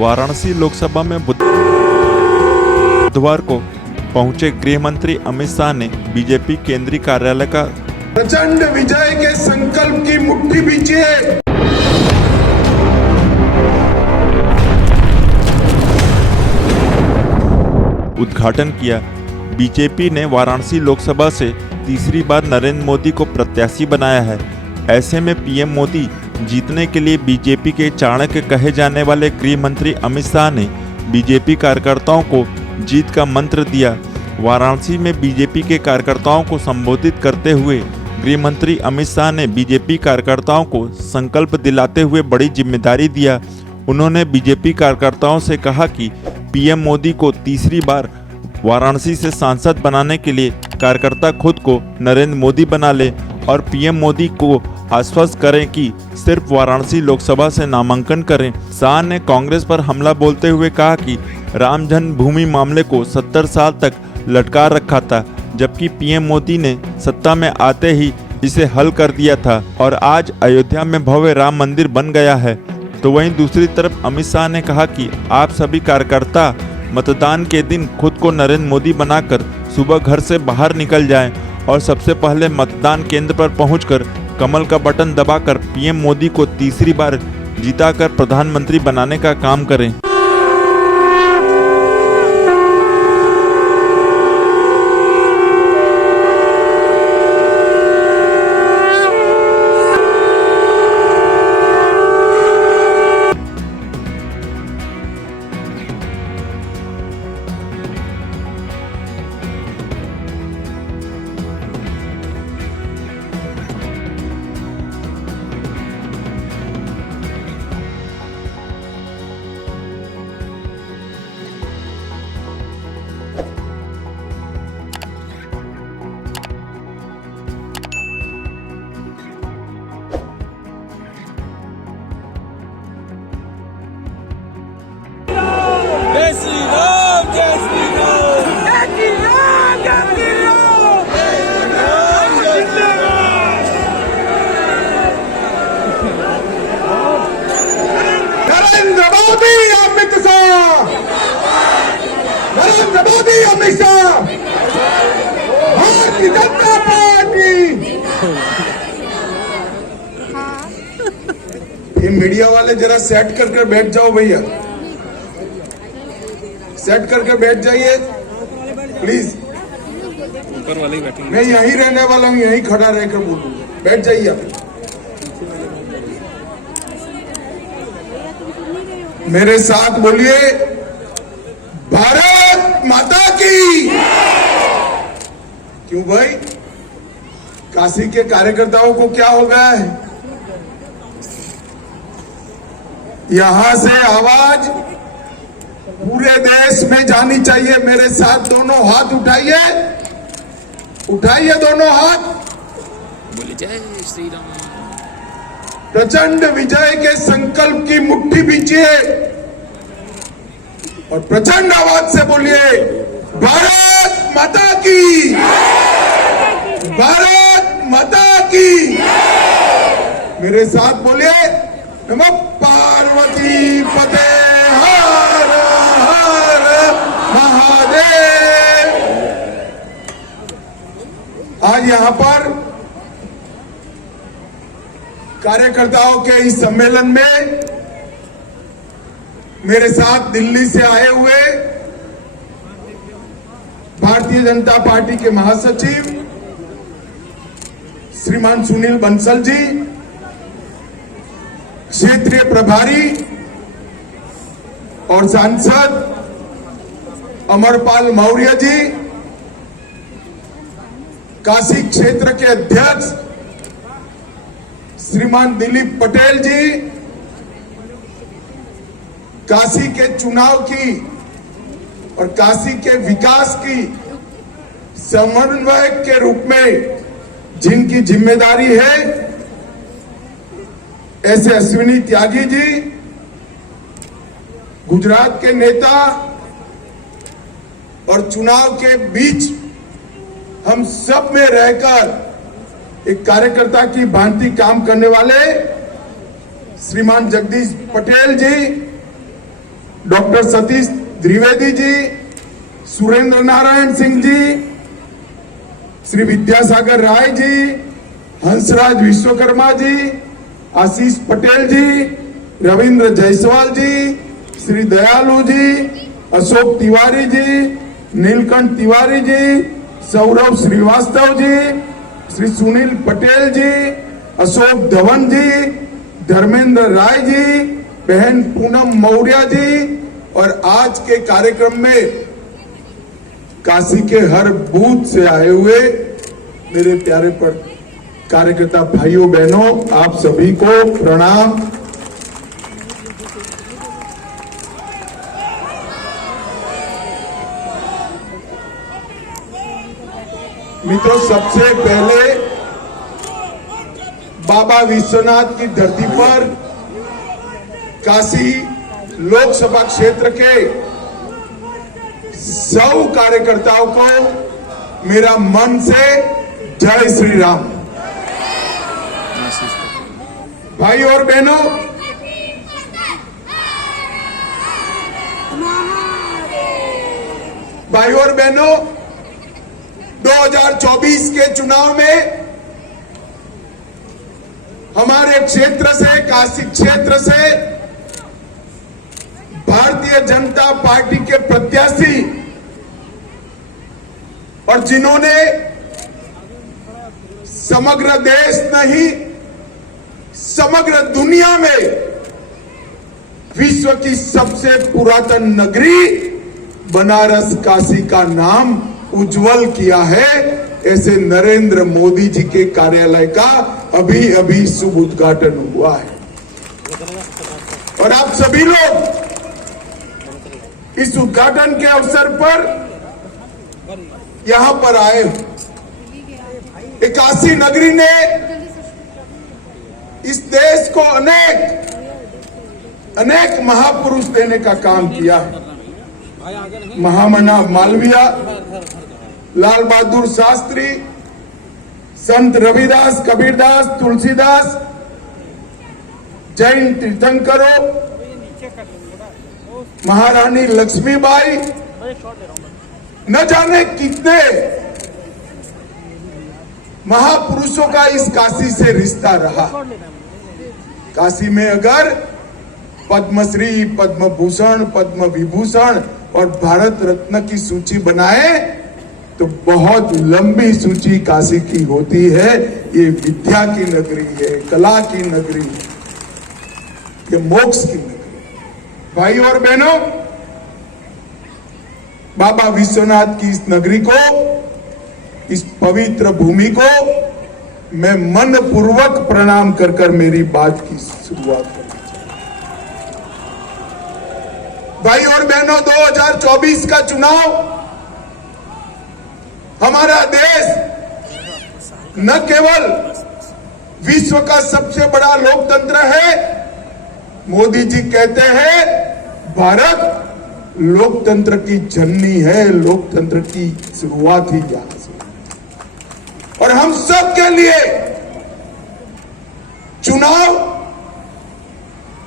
वाराणसी लोकसभा में बुधवार को पहुंचे गृह मंत्री अमित शाह ने बीजेपी केंद्रीय कार्यालय का प्रचंड विजय के संकल्प की मुट्ठी भींचिए। उद्घाटन किया। बीजेपी ने वाराणसी लोकसभा से तीसरी बार नरेंद्र मोदी को प्रत्याशी बनाया है। ऐसे में पीएम मोदी जीतने के लिए बीजेपी के चाणक्य कहे जाने वाले गृह मंत्री अमित शाह ने बीजेपी कार्यकर्ताओं को जीत का मंत्र दिया। वाराणसी में बीजेपी के कार्यकर्ताओं को संबोधित करते हुए गृह मंत्री अमित शाह ने बीजेपी कार्यकर्ताओं को संकल्प दिलाते हुए बड़ी जिम्मेदारी दिया। उन्होंने बीजेपी कार्यकर्ताओं से कहा कि पीएम मोदी को तीसरी बार वाराणसी से सांसद बनाने के लिए कार्यकर्ता खुद को नरेंद्र मोदी बना ले और पीएम मोदी को आश्वस्त करें कि सिर्फ वाराणसी लोकसभा से नामांकन करें। शाह ने कांग्रेस पर हमला बोलते हुए कहा कि राम जन्मभूमि मामले को 70 साल तक लटका रखा था, जबकि पीएम मोदी ने सत्ता में आते ही इसे हल कर दिया था और आज अयोध्या में भव्य राम मंदिर बन गया है। तो वहीं दूसरी तरफ अमित शाह ने कहा कि आप सभी कार्यकर्ता मतदान के दिन खुद को नरेंद्र मोदी बनाकर सुबह घर से बाहर निकल जाएं और सबसे पहले मतदान केंद्र पर पहुंचकर कमल का बटन दबाकर पीएम मोदी को तीसरी बार जीताकर प्रधानमंत्री बनाने का काम करें। जय श्री राम, जय श्री राम, जय श्री राम, जय श्री राम, जय श्री राम। नरेंद्र मोदी अमित शाह, नरेंद्र मोदी अमित शाह, भारतीय जनता पार्टी। ये मीडिया वाले जरा सेट करके बैठ जाओ भैया, सेट करके बैठ जाइए प्लीज। मैं यहीं रहने वाला हूँ, यहीं खड़ा रहकर बोलूंगा, बैठ जाइए आप। मेरे साथ बोलिए, भारत माता की। क्यों भाई, काशी के कार्यकर्ताओं को क्या हो गया है? यहां से आवाज पूरे देश में जानी चाहिए। मेरे साथ दोनों हाथ उठाइए, उठाइए दोनों हाथ, बोले जय श्री राम। प्रचंड विजय के संकल्प की मुट्ठी भींचिए और प्रचंड आवाज से बोलिए, भारत माता की, भारत माता की। मेरे साथ बोलिए, नमः पार्वती पते हर हर महादेव। आज यहां पर कार्यकर्ताओं के इस सम्मेलन में मेरे साथ दिल्ली से आए हुए भारतीय जनता पार्टी के महासचिव श्रीमान सुनील बंसल जी, क्षेत्रीय प्रभारी और सांसद अमरपाल मौर्य जी, काशी क्षेत्र के अध्यक्ष श्रीमान दिलीप पटेल जी, काशी के चुनाव की और काशी के विकास की समन्वयक के रूप में जिनकी जिम्मेदारी है, ऐसे अश्विनी त्यागी जी, गुजरात के नेता और चुनाव के बीच हम सब में रहकर एक कार्यकर्ता की भांति काम करने वाले श्रीमान जगदीश पटेल जी, डॉक्टर सतीश द्विवेदी जी, सुरेंद्र नारायण सिंह जी, श्री विद्यासागर राय जी, हंसराज विश्वकर्मा जी, आशीष पटेल जी, रविंद्र जायसवाल जी, श्री दयालु जी, अशोक तिवारी जी, नीलकंठ तिवारी जी, सौरभ श्रीवास्तव जी, श्री सुनील पटेल जी, अशोक धवन जी, धर्मेंद्र राय जी, बहन पूनम मौर्य जी, और आज के कार्यक्रम में काशी के हर बूथ से आए हुए मेरे प्यारे पर कार्यकर्ता भाइयों बहनों, आप सभी को प्रणाम। मित्रों, सबसे पहले बाबा विश्वनाथ की धरती पर काशी लोकसभा क्षेत्र के 100 कार्यकर्ताओं को मेरा मन से जय श्री राम। भाई और बहनों, भाई और बहनों, 2024 के चुनाव में हमारे क्षेत्र से, काशी क्षेत्र से भारतीय जनता पार्टी के प्रत्याशी और जिन्होंने समग्र देश नहीं, समग्र दुनिया में विश्व की सबसे पुरातन नगरी बनारस काशी का नाम उज्जवल किया है, ऐसे नरेंद्र मोदी जी के कार्यालय का अभी अभी शुभ उद्घाटन हुआ है। और आप सभी लोग इस उद्घाटन के अवसर पर यहां पर आए। काशी नगरी ने इस देश को अनेक महापुरुष देने का काम किया है। महामना मालवीय, लाल बहादुर शास्त्री, संत रविदास, कबीरदास, तुलसीदास, जैन तीर्थंकरों, महारानी लक्ष्मीबाई, न जाने कितने महापुरुषों का इस काशी से रिश्ता रहा। काशी में अगर पद्मश्री, पद्म भूषण, पद्म विभूषण और भारत रत्न की सूची बनाए तो बहुत लंबी सूची काशी की होती है। ये विद्या की नगरी है, कला की नगरी है, ये मोक्ष की नगरी। भाई और बहनों, बाबा विश्वनाथ की इस नगरी को, इस पवित्र भूमि को मैं मन पूर्वक प्रणाम कर कर मेरी बात की शुरुआत करना चाहता हूं। भाई और बहनों, 2024 का चुनाव हमारा देश न केवल विश्व का सबसे बड़ा लोकतंत्र है, मोदी जी कहते हैं भारत लोकतंत्र की जननी है, लोकतंत्र की शुरुआत ही यहां से। और हम सब के लिए चुनाव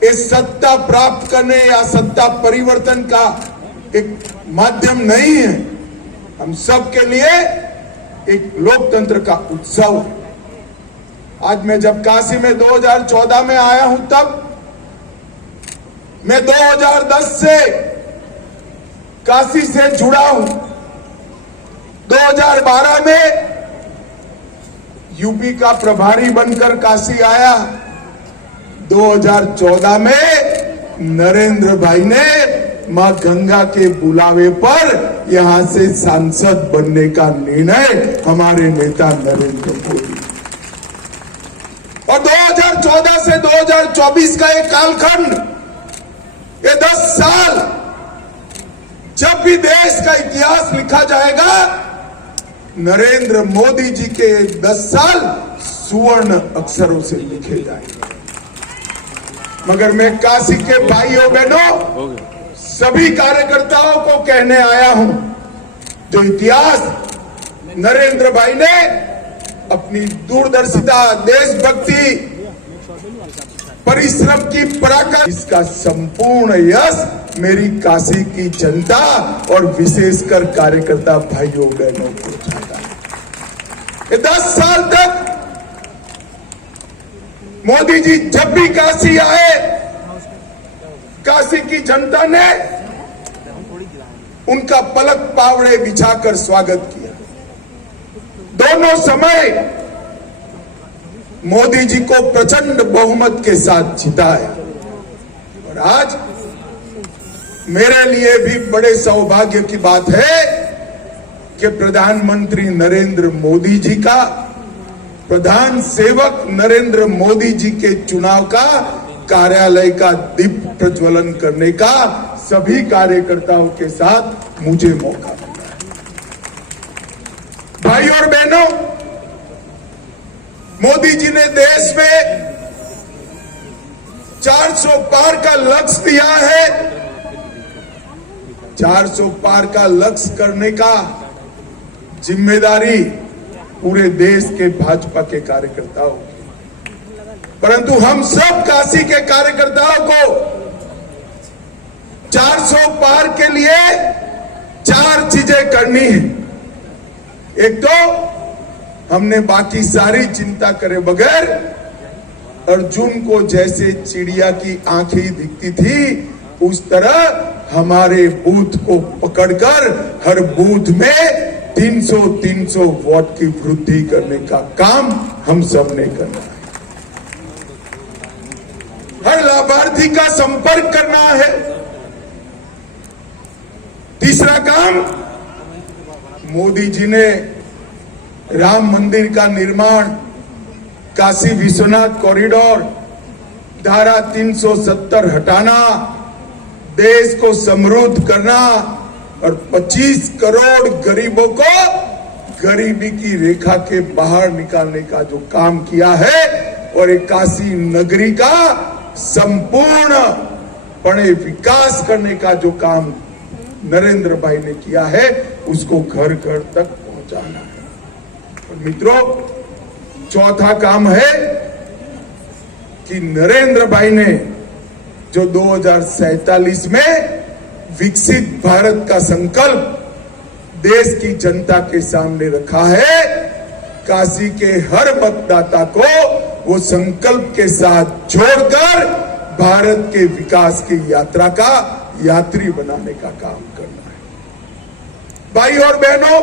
इस सत्ता प्राप्त करने या सत्ता परिवर्तन का एक माध्यम नहीं है, हम सब के लिए एक लोकतंत्र का उत्सव है। आज मैं जब काशी में 2014 में आया हूं, तब मैं 2010 से काशी से जुड़ा हूं। 2012 में यूपी का प्रभारी बनकर काशी आया। 2014 में नरेंद्र भाई ने मां गंगा के बुलावे पर यहां से सांसद बनने का निर्णय हमारे नेता नरेंद्र मोदी। और 2014 से 2024 का एक कालखंड, ये 10 साल, जब भी देश का इतिहास लिखा जाएगा, नरेंद्र मोदी जी के 10 साल सुवर्ण अक्षरों से लिखे जाएंगे। मगर मैं काशी के भाइयों बहनों, सभी कार्यकर्ताओं को कहने आया हूं, जो इतिहास नरेंद्र भाई ने अपनी दूरदर्शिता, देशभक्ति परिश्रम की पराकाष्ठा, इसका संपूर्ण यश मेरी काशी की जनता और विशेषकर कार्यकर्ता भाइयों बहनों को जाता है। 10 साल तक मोदी जी जब भी काशी आए, काशी की जनता ने उनका पलक पावड़े बिछाकर स्वागत किया। दोनों समय मोदी जी को प्रचंड बहुमत के साथ जिताया। और आज मेरे लिए भी बड़े सौभाग्य की बात है कि प्रधानमंत्री नरेंद्र मोदी जी का, प्रधान सेवक नरेंद्र मोदी जी के चुनाव का कार्यालय का दीप प्रज्वलन करने का सभी कार्यकर्ताओं के साथ मुझे मौका मिला है। भाई और बहनों, मोदी जी ने देश में 400 पार का लक्ष्य दिया है। 400 पार का लक्ष्य करने का जिम्मेदारी पूरे देश के भाजपा के कार्यकर्ताओं की, परंतु हम सब काशी के कार्यकर्ताओं को 400 पार के लिए 4 चीजें करनी है। एक तो हमने बाकी सारी चिंता करे बगैर अर्जुन को जैसे चिड़िया की आंखें दिखती थी उस तरह हमारे बूथ को पकड़कर हर बूथ में 300 वोट की वृद्धि करने का काम हम सब ने करना है। हर लाभार्थी का संपर्क करना है। तीसरा काम, मोदी जी ने राम मंदिर का निर्माण, काशी विश्वनाथ कॉरिडोर, धारा 370 हटाना, देश को समृद्ध करना और 25 करोड़ गरीबों को गरीबी की रेखा के बाहर निकालने का जो काम किया है और एक काशी नगरी का संपूर्णपणे विकास करने का जो काम नरेंद्र भाई ने किया है उसको घर घर तक पहुंचाना है। और मित्रों, चौथा काम है कि नरेंद्र भाई ने जो 2047 में विकसित भारत का संकल्प देश की जनता के सामने रखा है, काशी के हर मतदाता को वो संकल्प के साथ जोड़कर भारत के विकास की यात्रा का यात्री बनाने का काम करना है। भाई और बहनों,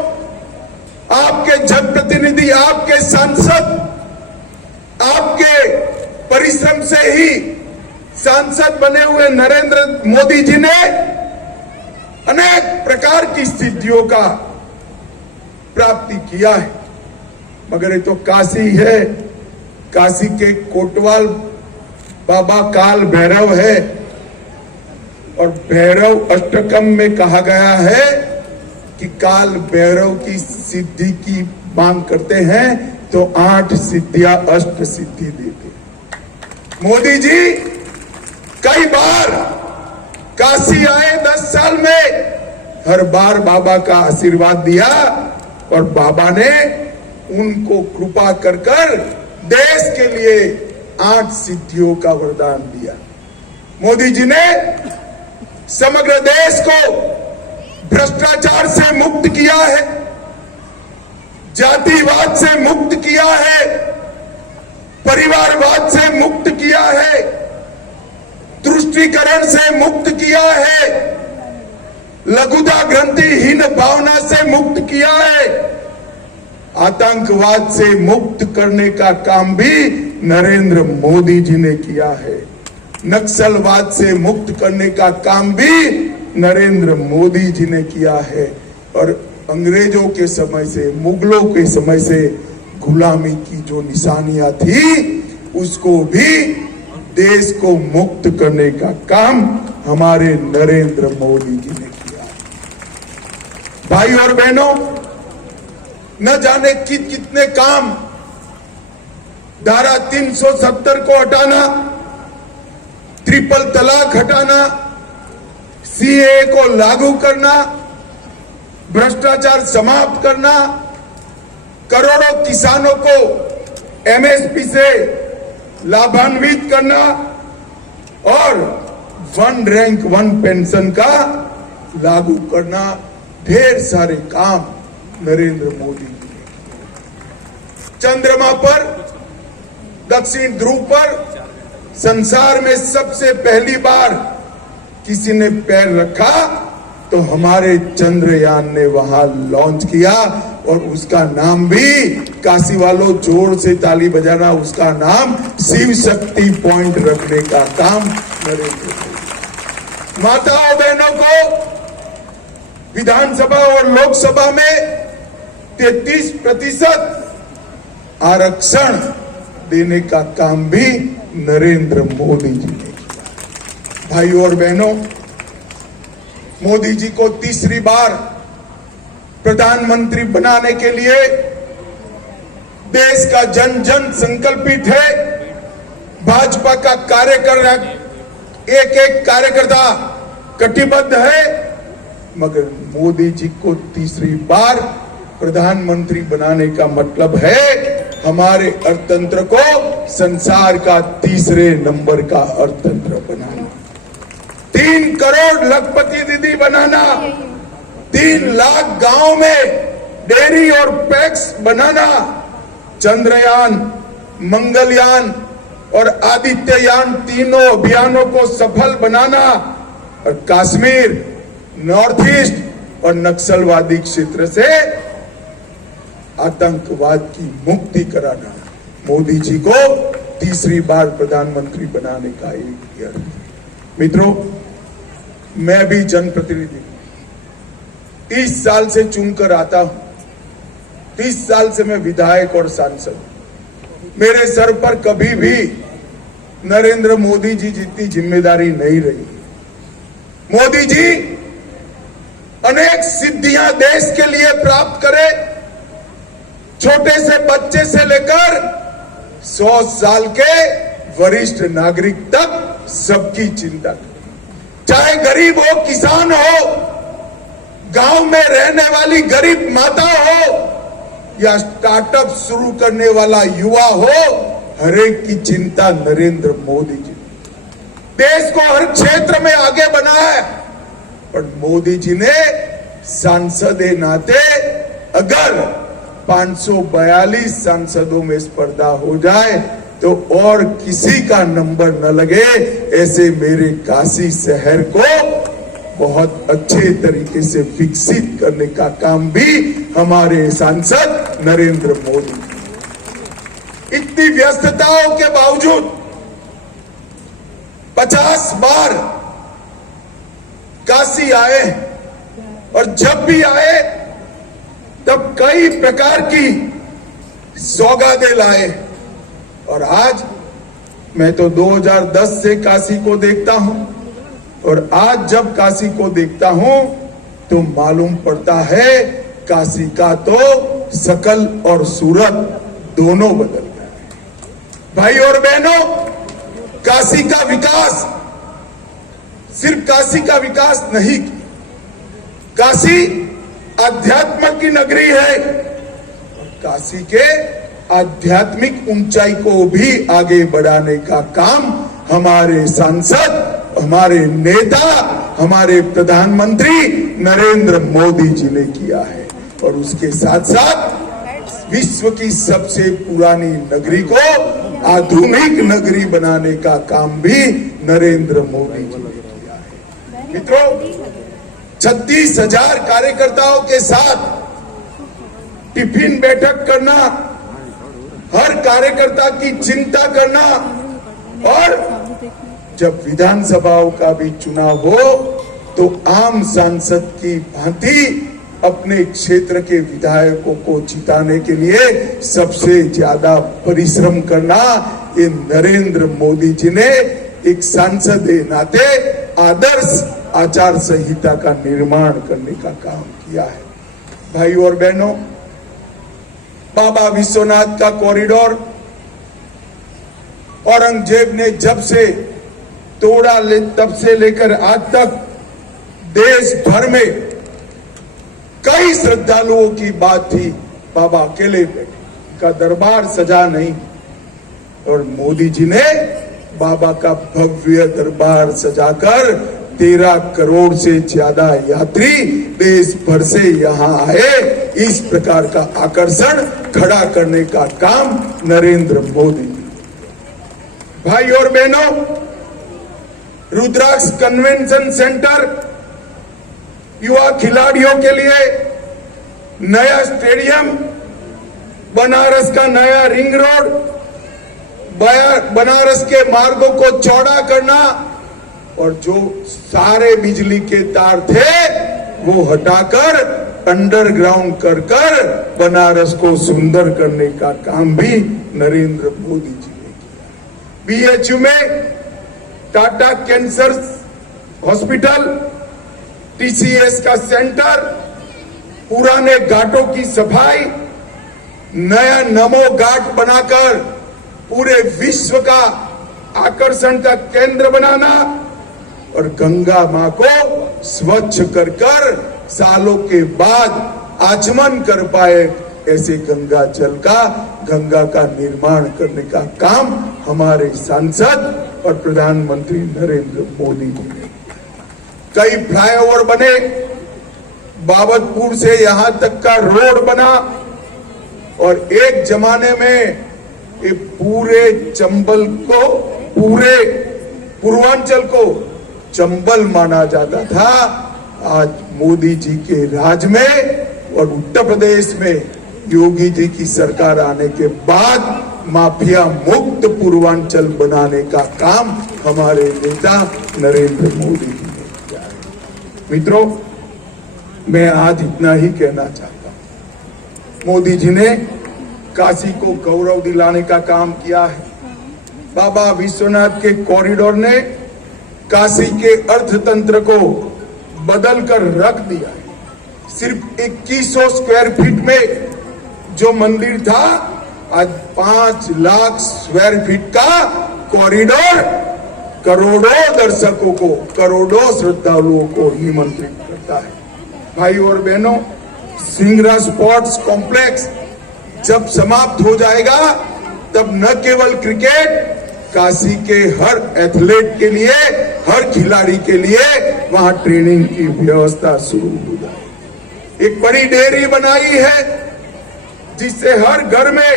आपके जनप्रतिनिधि, आपके सांसद, आपके परिश्रम से ही सांसद बने हुए नरेंद्र मोदी जी ने अनेक प्रकार की सिद्धियों का प्राप्ति किया है, मगर ये तो काशी है। काशी के कोटवाल बाबा काल भैरव है और भैरव अष्टकम में कहा गया है कि काल भैरव की सिद्धि की मांग करते हैं तो 8 सिद्धियां अष्ट सिद्धि देते। मोदी जी कई बार काशी आए 10 साल में, हर बार बाबा का आशीर्वाद दिया और बाबा ने उनको कृपा कर कर देश के लिए 8 सिद्धियों का वरदान दिया। मोदी जी ने समग्र देश को भ्रष्टाचार से मुक्त किया है, जातिवाद से मुक्त किया है, परिवारवाद से मुक्त किया है, तुष्टीकरण से मुक्त किया है, लघुता ग्रंथिहीन भावना से मुक्त किया है, आतंकवाद से मुक्त करने का काम भी नरेंद्र मोदी जी ने किया है, नक्सलवाद से मुक्त करने का काम भी नरेंद्र मोदी जी ने किया है और अंग्रेजों के समय से, मुगलों के समय से गुलामी की जो निशानियां थी उसको भी देश को मुक्त करने का काम हमारे नरेंद्र मोदी जी ने किया। भाई और बहनों, न जाने कितने काम, धारा 370 को हटाना, ट्रिपल तलाक हटाना, सीए को लागू करना, भ्रष्टाचार समाप्त करना, करोड़ों किसानों को एमएसपी से लाभान्वित करना, और 1 रैंक 1 पेंशन का लागू करना, ढेर सारे काम नरेंद्र मोदी जी ने। चंद्रमा पर, दक्षिण ध्रुव पर संसार में सबसे पहली बार किसी ने पैर रखा तो हमारे चंद्रयान ने वहां लॉन्च किया, और उसका नाम भी, काशी वालों जोर से ताली बजाना, उसका नाम शिव शक्ति पॉइंट रखने का काम नरेंद्र मोदी। माताओं बहनों को विधानसभा और लोकसभा में 33% आरक्षण देने का काम भी नरेंद्र मोदी जी ने किया। भाइयों और बहनों, मोदी जी को तीसरी बार प्रधानमंत्री बनाने के लिए देश का जन जन संकल्पित है। भाजपा का एक एक कार्यकर्ता कटिबद्ध है, मगर मोदी जी को तीसरी बार प्रधानमंत्री बनाने का मतलब है हमारे अर्थतंत्र को संसार का तीसरे नंबर का अर्थतंत्र बनाना, 3 करोड़ लखपति दीदी बनाना, 3 लाख गांव में डेयरी और पैक्स बनाना, चंद्रयान, मंगलयान और आदित्ययान तीनों अभियानों को सफल बनाना, और कश्मीर, नॉर्थ ईस्ट और नक्सलवादी क्षेत्र से आतंकवाद की मुक्ति कराना मोदी जी को तीसरी बार प्रधानमंत्री बनाने का एक यत्न। मित्रों, मैं भी जनप्रतिनिधि 30 साल से चुनकर आता हूं, 30 साल से मैं विधायक और सांसद। मेरे सर पर कभी भी नरेंद्र मोदी जी जितनी जिम्मेदारी नहीं रही। मोदी जी अनेक सिद्धियां देश के लिए प्राप्त करे, छोटे से बच्चे से लेकर 100 साल के वरिष्ठ नागरिक तक सबकी चिंता करे। चाहे गरीब हो, किसान हो, गांव में रहने वाली गरीब माता हो, या स्टार्टअप शुरू करने वाला युवा हो, हर एक की चिंता नरेंद्र मोदी जी ने। देश को हर क्षेत्र में आगे बढ़ाया है, पर मोदी जी ने सांसद नाते अगर 542 सांसदों में स्पर्धा हो जाए तो और किसी का नंबर न लगे, ऐसे मेरे काशी शहर को बहुत अच्छे तरीके से विकसित करने का काम भी हमारे सांसद नरेंद्र मोदी। इतनी व्यस्तताओं के बावजूद 50 बार काशी आए, और जब भी आए तब कई प्रकार की सौगातें लाए। और आज मैं तो 2010 से काशी को देखता हूं, और आज जब काशी को देखता हूं तो मालूम पड़ता है काशी का तो शकल और सूरत दोनों बदल गए। भाई और बहनों, काशी का विकास सिर्फ काशी का विकास नहीं, काशी आध्यात्म की नगरी है। काशी के आध्यात्मिक ऊंचाई को भी आगे बढ़ाने का काम हमारे सांसद, हमारे नेता, हमारे प्रधानमंत्री नरेंद्र मोदी जी ने किया है। और उसके साथ साथ विश्व की सबसे पुरानी नगरी को आधुनिक नगरी बनाने का काम भी नरेंद्र मोदी जी ने किया है। मित्रों, 36,000 कार्यकर्ताओं के साथ टिफिन बैठक करना, हर कार्यकर्ता की चिंता करना, और जब विधानसभाओं का भी चुनाव हो तो आम सांसद की भांति अपने क्षेत्र के विधायकों को जिताने के लिए सबसे ज्यादा परिश्रम करना, ये नरेंद्र मोदी जी ने एक सांसद के नाते आदर्श आचार संहिता का निर्माण करने का काम किया है। भाई और बहनों, बाबा विश्वनाथ का कॉरिडोर औरंगजेब ने जब से तोड़ा तब से लेकर आज तक देश भर में कई श्रद्धालुओं की बात थी। बाबा अकेले बैठे, उनका दरबार सजा नहीं, और मोदी जी ने बाबा का भव्य दरबार सजाकर 13 करोड़ से ज्यादा यात्री देश भर से यहाँ आए, इस प्रकार का आकर्षण खड़ा करने का काम नरेंद्र मोदी। भाई और बहनों, रुद्राक्ष कन्वेंशन सेंटर युवा खिलाड़ियों के लिए नया स्टेडियम, बनारस का नया रिंग रोड, बनारस के मार्गों को चौड़ा करना और जो सारे बिजली के तार थे वो हटाकर अंडरग्राउंड कर बनारस को सुंदर करने का काम भी नरेंद्र मोदी जी ने किया। बीएचयू में टाटा कैंसर हॉस्पिटल, टीसीएस का सेंटर, पुराने घाटों की सफाई, नया नमो घाट बनाकर पूरे विश्व का आकर्षण का केंद्र बनाना और गंगा मां को स्वच्छ कर सालों के बाद आचमन कर पाए ऐसे गंगा जल का, गंगा का निर्माण करने का काम हमारे सांसद और प्रधानमंत्री नरेंद्र मोदी जी ने। कई फ्लाईओवर बने, बाबतपुर से यहां तक का रोड बना और एक जमाने में ये पूरे चंबल को, पूरे पूर्वांचल को चंबल माना जाता था। आज मोदी जी के राज में और उत्तर प्रदेश में योगी जी की सरकार आने के बाद माफिया मुक्त पूर्वांचल बनाने का काम हमारे नेता नरेंद्र मोदी जी ने किया है। मित्रों, मैं आज इतना ही कहना चाहता हूं। मोदी जी ने काशी को गौरव दिलाने का काम किया है। बाबा विश्वनाथ के कॉरिडोर ने काशी के अर्थतंत्र को बदल कर रख दिया है। सिर्फ 2100 स्क्वायर फीट में जो मंदिर था, आज 5 लाख स्क्वायर फीट का कॉरिडोर करोड़ों दर्शकों को, करोड़ों श्रद्धालुओं को निमंत्रित करता है। भाई और बहनों, सिंगरा स्पोर्ट्स कॉम्प्लेक्स जब समाप्त हो जाएगा तब न केवल क्रिकेट, काशी के हर एथलीट के लिए, हर खिलाड़ी के लिए वहां ट्रेनिंग की व्यवस्था शुरू हो जाए। एक बड़ी डेयरी बनाई है जिससे हर घर में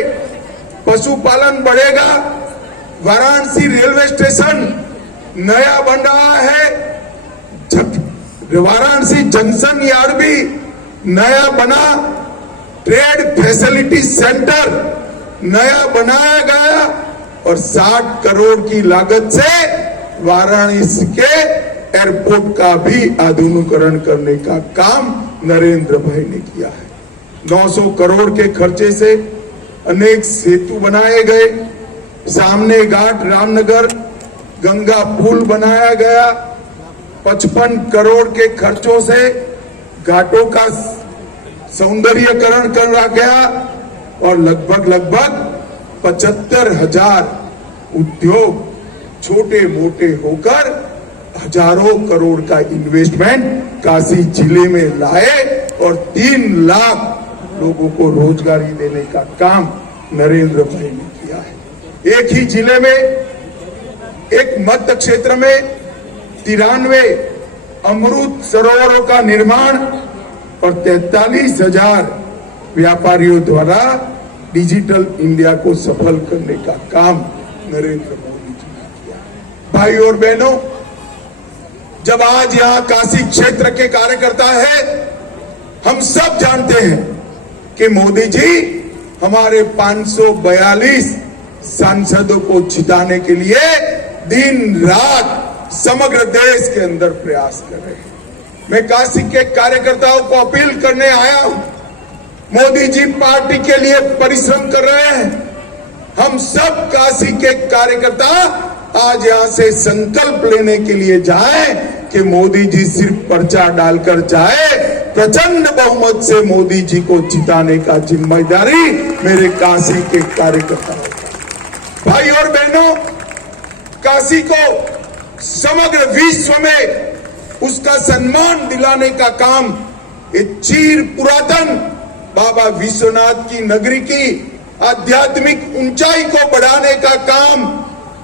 पशुपालन बढ़ेगा। वाराणसी रेलवे स्टेशन नया बन रहा है, वाराणसी जंक्शन यार्ड भी नया बना, ट्रेड फैसिलिटी सेंटर नया बनाया गया और 60 करोड़ की लागत से वाराणसी के एयरपोर्ट का भी आधुनिकीकरण करने का काम नरेंद्र भाई ने किया है। 900 करोड़ के खर्चे से अनेक सेतु बनाए गए, सामने घाट रामनगर गंगा पुल बनाया गया, 55 करोड़ के खर्चों से घाटों का सौंदर्यीकरण करा गया और लगभग 75,000 उद्योग छोटे मोटे होकर हजारों करोड़ का इन्वेस्टमेंट काशी जिले में लाए और 3 लाख लोगों को रोजगारी देने का काम नरेंद्र भाई ने किया है। एक ही जिले में, एक मध्य क्षेत्र में 93 अमृत सरोवरों का निर्माण और 43,000 व्यापारियों द्वारा डिजिटल इंडिया को सफल करने का काम नरेंद्र मोदी जी ने किया। भाई और बहनों, जब आज यहां काशी क्षेत्र के कार्यकर्ता है, हम सब जानते हैं कि मोदी जी हमारे 542 सांसदों को जिताने के लिए दिन रात समग्र देश के अंदर प्रयास कर रहे हैं। मैं काशी के कार्यकर्ताओं को अपील करने आया हूं, मोदी जी पार्टी के लिए परिश्रम कर रहे हैं। हम सब काशी के कार्यकर्ता आज यहां से संकल्प लेने के लिए जाएं कि मोदी जी सिर्फ पर्चा डालकर जाए, प्रचंड बहुमत से मोदी जी को जिताने का जिम्मेदारी मेरे काशी के कार्यकर्ताओं का। भाई और बहनों, काशी को समग्र विश्व में उसका सम्मान दिलाने का काम एक चीर पुरातन बाबा विश्वनाथ की नगरी की आध्यात्मिक ऊंचाई को बढ़ाने का काम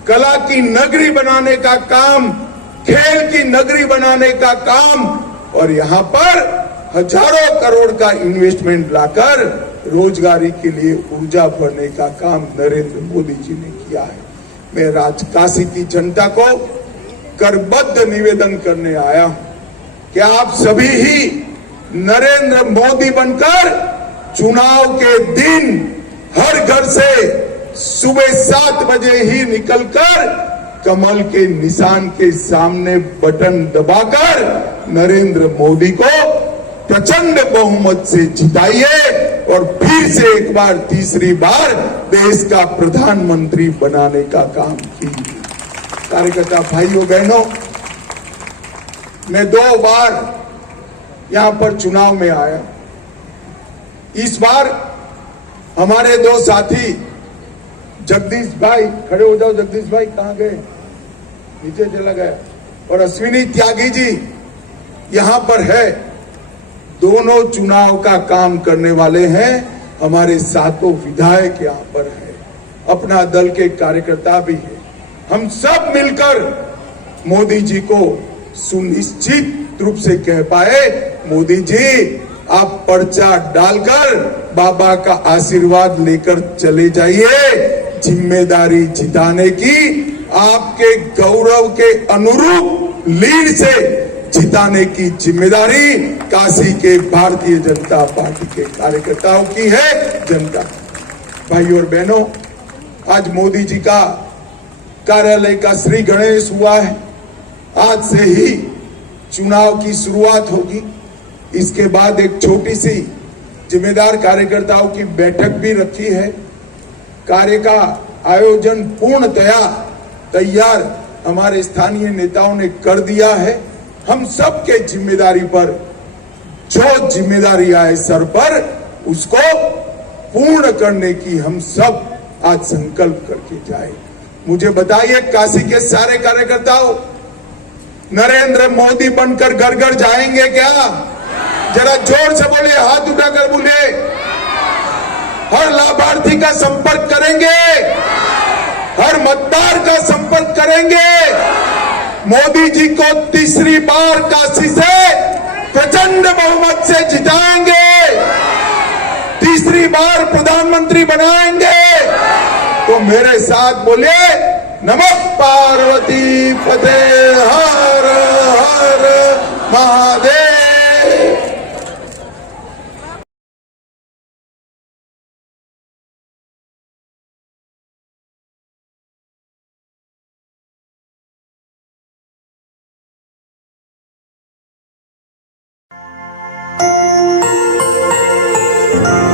कला की नगरी बनाने का काम, खेल की नगरी बनाने का काम, और यहां पर हजारों करोड़ का इन्वेस्टमेंट लाकर रोजगारी के लिए ऊर्जा भरने का काम नरेंद्र मोदी जी ने किया है। मैं राजकाशी की जनता को करबद्ध निवेदन करने आया हूं कि आप सभी ही नरेंद्र मोदी बनकर चुनाव के दिन हर घर से सुबह 7 बजे ही निकलकर कमल के निशान के सामने बटन दबाकर नरेंद्र मोदी को प्रचंड बहुमत से जिताइए और फिर से एक बार, तीसरी बार देश का प्रधानमंत्री बनाने का काम कीजिए। कार्यकर्ता भाइयों बहनों, मैं 2 बार यहां पर चुनाव में आया। इस बार हमारे 2 साथी जगदीश भाई, खड़े हो जाओ, जगदीश भाई कहां गए, नीचे चला गया, और अश्विनी त्यागी जी यहां पर है। दोनों चुनाव का काम करने वाले हैं। हमारे 7 विधायक यहां पर है, अपना दल के कार्यकर्ता भी है। हम सब मिलकर मोदी जी को सुनिश्चित रूप से कह पाए, मोदी जी आप पर्चा डालकर बाबा का आशीर्वाद लेकर चले जाइए। जिम्मेदारी जिताने की, आपके गौरव के अनुरूप लीड से जिताने की जिम्मेदारी काशी के भारतीय जनता पार्टी के कार्यकर्ताओं की है। जनता भाइयों और बहनों, आज मोदी जी का कार्यालय का श्री गणेश हुआ है। आज से ही चुनाव की शुरुआत होगी। इसके बाद एक छोटी सी जिम्मेदार कार्यकर्ताओं की बैठक भी रखी है। कार्य का आयोजन पूर्णतया तैयार हमारे स्थानीय नेताओं ने कर दिया है। हम सब के जिम्मेदारी पर जो जिम्मेदारी आए सर पर, उसको पूर्ण करने की हम सब आज संकल्प करके जाए। मुझे बताइए, काशी के सारे कार्यकर्ताओं नरेंद्र मोदी बनकर घर घर जाएंगे क्या? जरा जोर से बोले, हाथ उठाकर बोले। हर लाभार्थी का संपर्क करेंगे, हर मतदार का संपर्क करेंगे। मोदी जी को तीसरी बार काशी से प्रचंड बहुमत से जिताएंगे, तीसरी बार प्रधानमंत्री बनाएंगे। तो मेरे साथ बोले, नमः पार्वती फतेह, हर हर महादेव। Thank you.